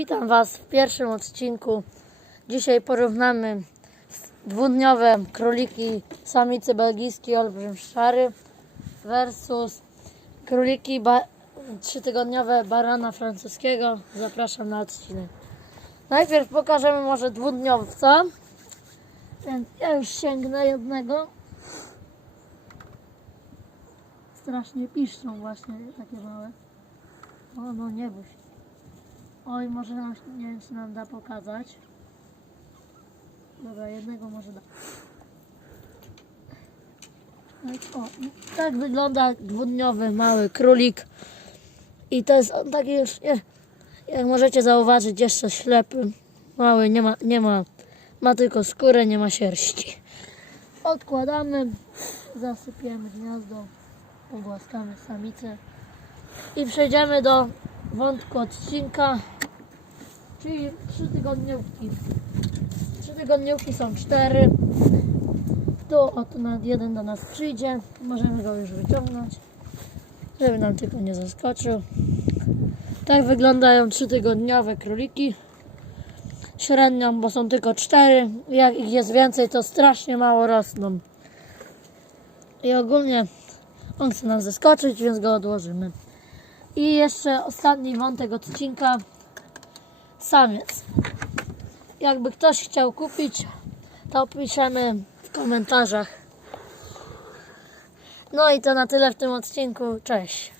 Witam Was w pierwszym odcinku. Dzisiaj porównamy dwudniowe króliki samicy belgijski olbrzym szary versus króliki ba- trzytygodniowe barana francuskiego. Zapraszam na odcinek. Najpierw pokażemy może dwudniowca. Więc ja już sięgnę jednego. Strasznie piszczą właśnie takie małe. O no nie bój się. Oj, może nam, nie wiem czy nam da pokazać. Dobra, jednego może da. O, tak wygląda dwudniowy mały królik. I to jest on taki już, nie, jak możecie zauważyć, jeszcze ślepy. Mały, nie ma, nie ma, ma tylko skórę, nie ma sierści. Odkładamy, zasypiemy gniazdo, pogłaskamy samicę. I przejdziemy do wątku odcinka, czyli trzy tygodniówki. Trzy tygodniówki są cztery. Tu oto nad jeden do nas przyjdzie. Możemy go już wyciągnąć, żeby nam tylko nie zaskoczył. Tak wyglądają trzytygodniowe króliki. Średnią, bo są tylko cztery. Jak ich jest więcej, to strasznie mało rosną. I ogólnie on chce nas zaskoczyć, więc go odłożymy. I jeszcze ostatni wątek odcinka. Samiec. Jakby ktoś chciał kupić, to piszemy w komentarzach. No i to na tyle w tym odcinku. Cześć.